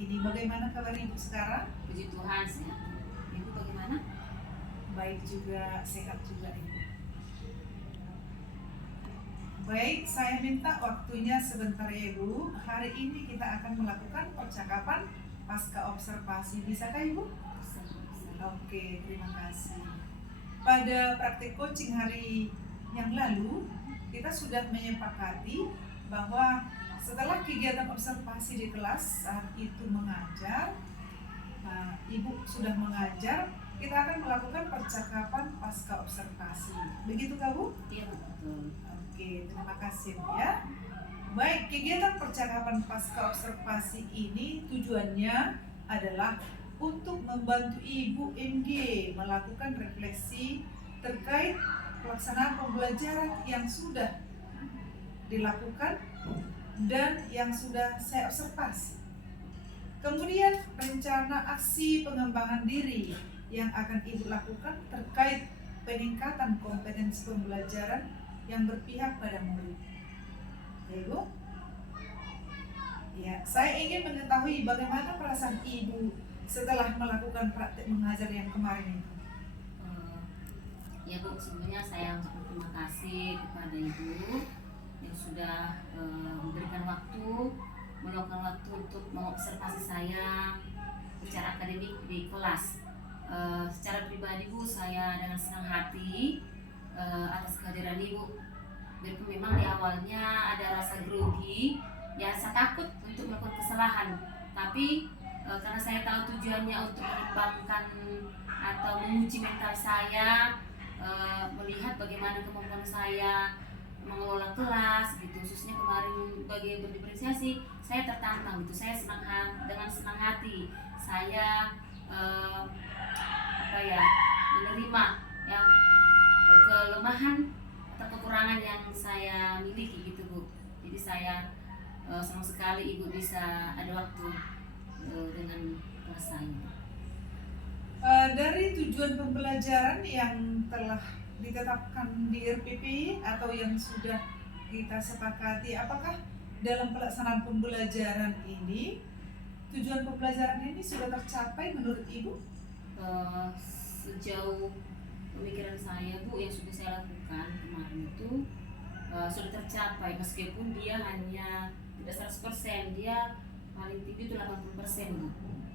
ini. Bagaimana kabar Ibu sekarang? Puji Tuhan, sehat. Ibu bagaimana? Baik juga, sehat juga Ibu. Baik, saya minta waktunya sebentar ya Ibu. Hari ini kita akan melakukan percakapan pasca observasi. Bisakah Ibu? Oke, terima kasih. Pada praktik coaching hari yang lalu, kita sudah menyepakati bahwa setelah kegiatan observasi di kelas saat itu mengajar, Ibu sudah mengajar, kita akan melakukan percakapan pasca observasi. Begitu Kak Bu? Iya, betul. Oke, terima kasih Bu ya. Baik, kegiatan percakapan pasca observasi ini tujuannya adalah untuk membantu Ibu MG melakukan refleksi terkait pelaksanaan pembelajaran yang sudah dilakukan dan yang sudah saya observasi. Kemudian rencana aksi pengembangan diri yang akan Ibu lakukan terkait peningkatan kompetensi pembelajaran yang berpihak pada murid. Ya Ibu? Ya, saya ingin mengetahui bagaimana perasaan Ibu setelah melakukan praktek mengajar yang kemarin itu. Ya Bu, sebelumnya saya berterima kasih kepada Ibu yang sudah memberikan waktu, meluangkan waktu untuk mengobservasi saya secara akademik di kelas. Secara pribadi Bu, saya dengan senang hati atas kehadiran Ibu. Biarpun memang di awalnya ada rasa grogi, ya saya takut untuk melakukan kesalahan, tapi karena saya tahu tujuannya untuk mengembangkan atau menguji mental saya, melihat bagaimana kemampuan saya mengelola kelas gitu, khususnya kemarin bagi berdiferensiasi, saya tertantang gitu, saya dengan senang hati saya menerima yang kelemahan atau kekurangan yang saya miliki gitu Bu. Jadi saya senang sekali Ibu bisa ada waktu dengan kelas saya. Dari tujuan pembelajaran yang telah ditetapkan di RPP atau yang sudah kita sepakati, apakah dalam pelaksanaan pembelajaran ini tujuan pembelajaran ini sudah tercapai menurut Ibu? Sejauh pemikiran saya Bu, yang sudah saya lakukan kemarin itu sudah tercapai, meskipun dia hanya tidak 100%, dia paling tinggi itu 80% Bu.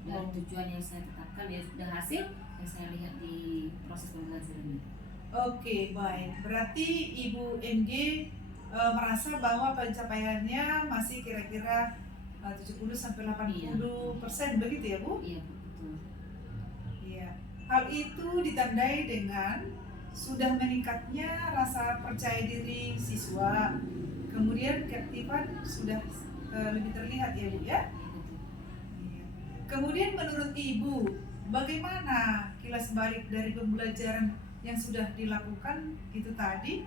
Dari tujuan yang saya tetapkan, ya sudah hasil yang saya lihat di proses pembelajaran ini. Oke, baik. Berarti Ibu NG merasa bahwa pencapaiannya masih kira-kira 70-80%, begitu ya Bu? Iya, betul. Iya. Hal itu ditandai dengan sudah meningkatnya rasa percaya diri siswa, kemudian keaktifan sudah lebih terlihat ya Bu ya? Iya. Kemudian menurut Ibu, bagaimana kilas balik dari pembelajaran yang sudah dilakukan itu tadi?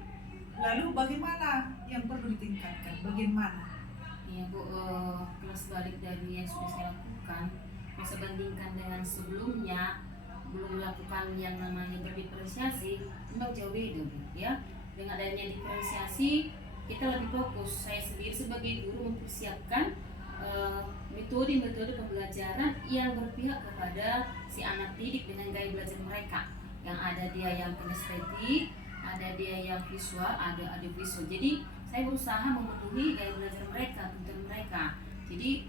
Lalu bagaimana yang perlu ditingkatkan? Bagaimana? Iya Bu, kilas balik dari yang sudah saya lakukan, saya bandingkan dengan sebelumnya belum melakukan yang namanya berdiferensiasi, memang jauh beda Bu ya. Dengan adanya diferensiasi, kita lebih fokus. Saya sendiri sebagai guru mempersiapkan metode-metode pembelajaran yang berpihak kepada si anak didik dengan gaya belajar mereka. Yang ada dia yang kinestetik, ada dia yang visual, ada audiovisual. Jadi saya berusaha memenuhi gaya belajar mereka, tuntutan mereka. Jadi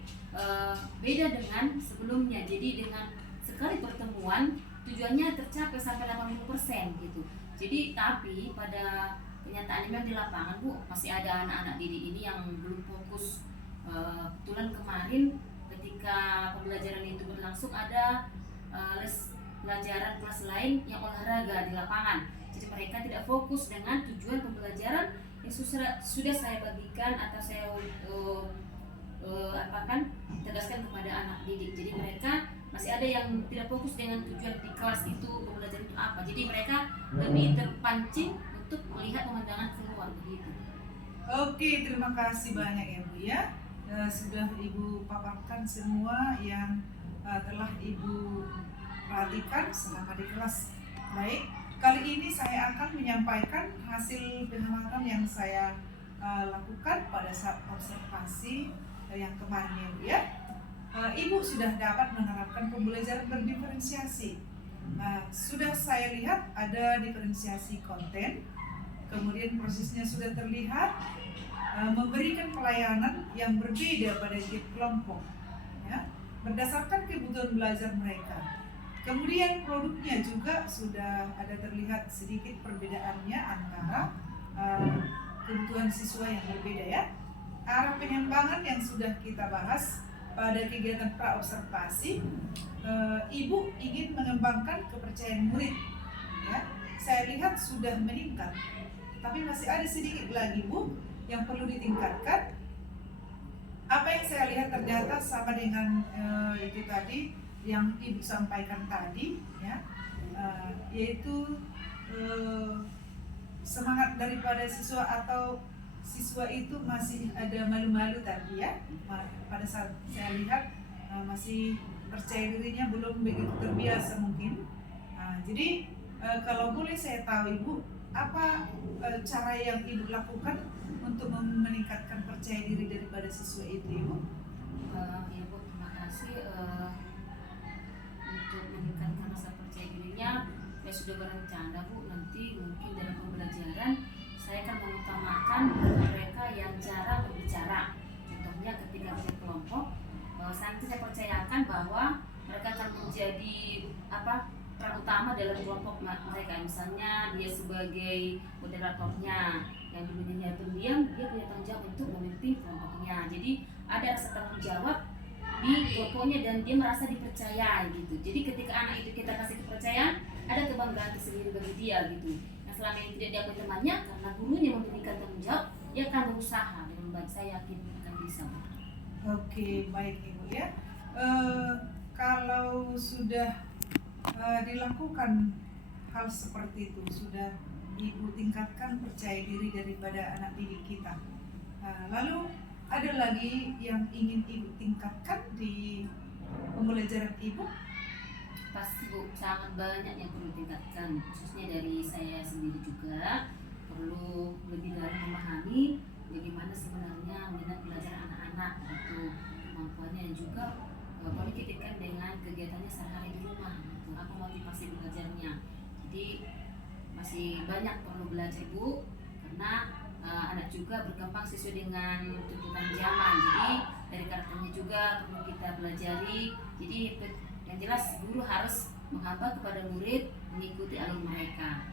beda dengan sebelumnya. Jadi dengan sekali pertemuan tujuannya tercapai sampai 80% gitu. Jadi tapi pada kenyataannya memang di lapangan Bu, masih ada anak-anak didik ini yang belum fokus. Kebetulan kemarin ketika pembelajaran itu berlangsung, ada les pelajaran kelas lain yang olahraga di lapangan. Jadi mereka tidak fokus dengan tujuan pembelajaran yang sudah saya bagikan atau saya tegaskan kepada anak didik. Jadi mereka masih ada yang tidak fokus dengan tujuan di kelas itu, pembelajaran itu apa. Jadi mereka lebih terpancing untuk melihat pemandangan keluar begitu. Oke, terima kasih banyak ya Bu ya. Sudah Ibu paparkan semua yang telah Ibu perhatikan selama di kelas. Baik, kali ini saya akan menyampaikan hasil pengamatan yang saya lakukan pada saat observasi yang kemarin ya Bu ya. Ibu sudah dapat menerapkan pembelajaran berdiferensiasi. Sudah saya lihat ada diferensiasi konten, kemudian prosesnya sudah terlihat, memberikan pelayanan yang berbeda pada tiap kelompok, ya, berdasarkan kebutuhan belajar mereka. Kemudian produknya juga sudah ada terlihat sedikit perbedaannya antara kebutuhan siswa yang berbeda, ya. Arah pengembangan yang sudah kita bahas pada kegiatan praobservasi, ibu ingin mengembangkan kepercayaan murid, ya. Saya lihat sudah meningkat, tapi masih ada sedikit lagi, Bu, yang perlu ditingkatkan. Apa yang saya lihat ternyata sama dengan itu tadi yang ibu sampaikan tadi, ya, yaitu semangat daripada siswa atau siswa itu masih ada malu-malu tadi, ya. Pada saat saya lihat masih percaya dirinya belum begitu terbiasa mungkin. Jadi kalau boleh saya tahu, Ibu, apa cara yang Ibu lakukan untuk meningkatkan percaya diri daripada siswa itu, Ibu? Ya Bu, terima kasih. Untuk meningkatkan rasa percaya dirinya, saya sudah berencana Bu, nanti mungkin dalam pembelajaran saya akan mengutamakan mereka yang cara berbicara. Contohnya ketika berkelompok, nanti saya percayakan bahwa mereka akan menjadi peran utama dalam kelompok mereka. Misalnya dia sebagai moderatornya, yang dulunya pendiam, dia punya tanggung jawab untuk memimpin kelompoknya. Jadi ada rasa tanggung jawab di kelompoknya dan dia merasa dipercaya gitu. Jadi ketika anak itu kita kasih kepercayaan, ada kebanggaan tersendiri bagi dia gitu. Yang selama ini tidak diakui temannya, karena gurunya memberikan tanggung jawab, dia akan berusaha dengan baik. Saya yakin akan bisa. Oke, baik Ibu, ya. Kalau sudah dilakukan hal seperti itu, sudah Ibu tingkatkan percaya diri daripada anak didik kita. Lalu ada lagi yang ingin Ibu tingkatkan di pembelajaran Ibu? Pasti Bu, sangat banyak yang perlu ditingkatkan, khususnya dari saya sendiri juga perlu lebih dalam memahami bagaimana sebenarnya minat belajar anak-anak itu, kemampuannya, dan juga boleh dikaitkan dengan kegiatannya sehari-hari di rumah gitu, apa motivasi belajarnya. Jadi masih banyak perlu belajar Bu, karena anak juga berkembang sesuai dengan tuntutan zaman. Jadi dari karakternya juga perlu kita pelajari. Jadi yang jelas guru harus menghamba kepada murid mengikuti alur mereka.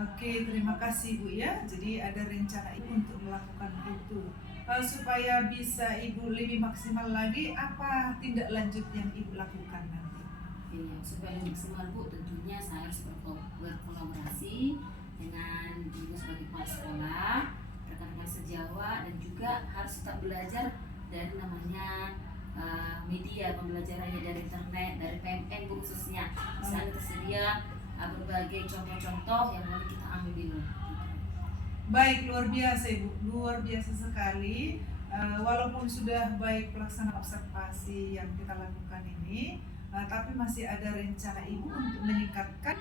Oke, terima kasih Bu, ya. Jadi ada rencana Ibu untuk melakukan itu. Supaya bisa Ibu lebih maksimal lagi, apa tindak lanjut yang Ibu lakukan nanti? Ya, supaya lebih maksimal Bu, tentunya saya harus berkolaborasi dengan guru sebagai kepala sekolah, rekan-rekan sejawat, dan juga harus tetap belajar dari namanya media pembelajarannya, dari internet, dari PMN Bu khususnya. Misalnya tersedia berbagai contoh-contoh yang boleh kita ambil. Baik, luar biasa Ibu, luar biasa sekali. Walaupun sudah baik pelaksanaan observasi yang kita lakukan ini, tapi masih ada rencana Ibu untuk meningkatkan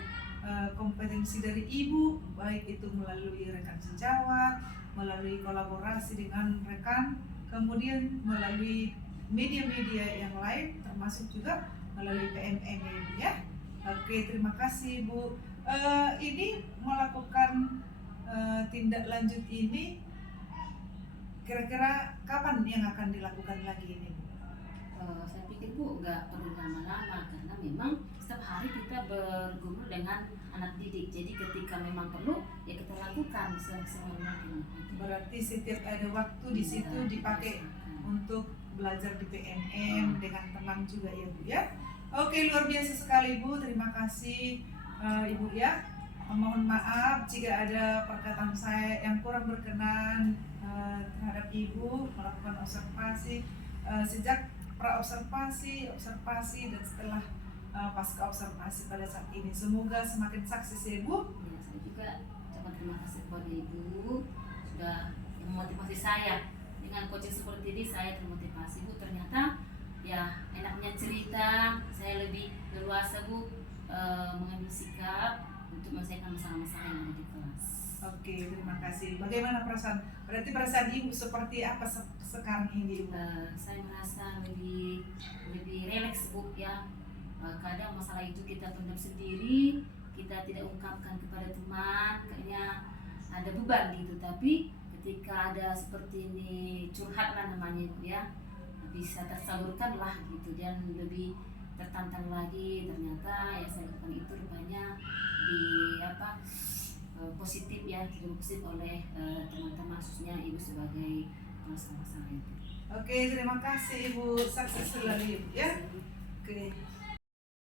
kompetensi dari Ibu, baik itu melalui rekan sejawat, melalui kolaborasi dengan rekan, kemudian melalui media-media yang lain, termasuk juga melalui PMM, Ibu, ya. Oke, terima kasih Bu. Ini melakukan tindak lanjut ini kira-kira kapan yang akan dilakukan lagi ini, Bu? Saya pikir Bu nggak perlu lama-lama, karena memang setiap hari kita bergumul dengan anak didik. Jadi ketika memang perlu, ya kita lakukan semua mungkin. Berarti setiap ada waktu di situ dipakai untuk belajar di PMM dengan tenang juga, ya Bu, ya. Oke, luar biasa sekali Bu. Terima kasih Ibu, ya. Mohon maaf jika ada perkataan saya yang kurang berkenan terhadap Ibu melakukan observasi sejak praobservasi, observasi, dan setelah pasca observasi pada saat ini. Semoga semakin sukses ya Bu. Ya, saya juga ucapkan terima kasih kepada Ibu sudah memotivasi saya. Dengan coaching seperti ini saya termotivasi Bu. Ternyata ya enaknya cerita, saya lebih leluasa Bu mengambil sikap untuk menyelesaikan masalah-masalah yang ada di kelas. Oke, terima kasih. Bagaimana perasaan Berarti perasaan ibu seperti apa sekarang ini ibu? Saya merasa lebih rileks Bu ya. Kadang masalah itu kita pendam sendiri, kita tidak ungkapkan kepada teman, kayaknya ada beban gitu. Tapi ketika ada seperti ini, curhat lah namanya Bu ya, bisa tersalurkan lah gitu, dan lebih tertantang lagi. Ternyata yang saya lakukan itu rupanya di positif ya, positif oleh teman-teman, khususnya ibu sebagai masalah itu. Oke, terima kasih ibu, sukses selalu ibu ya. Oke.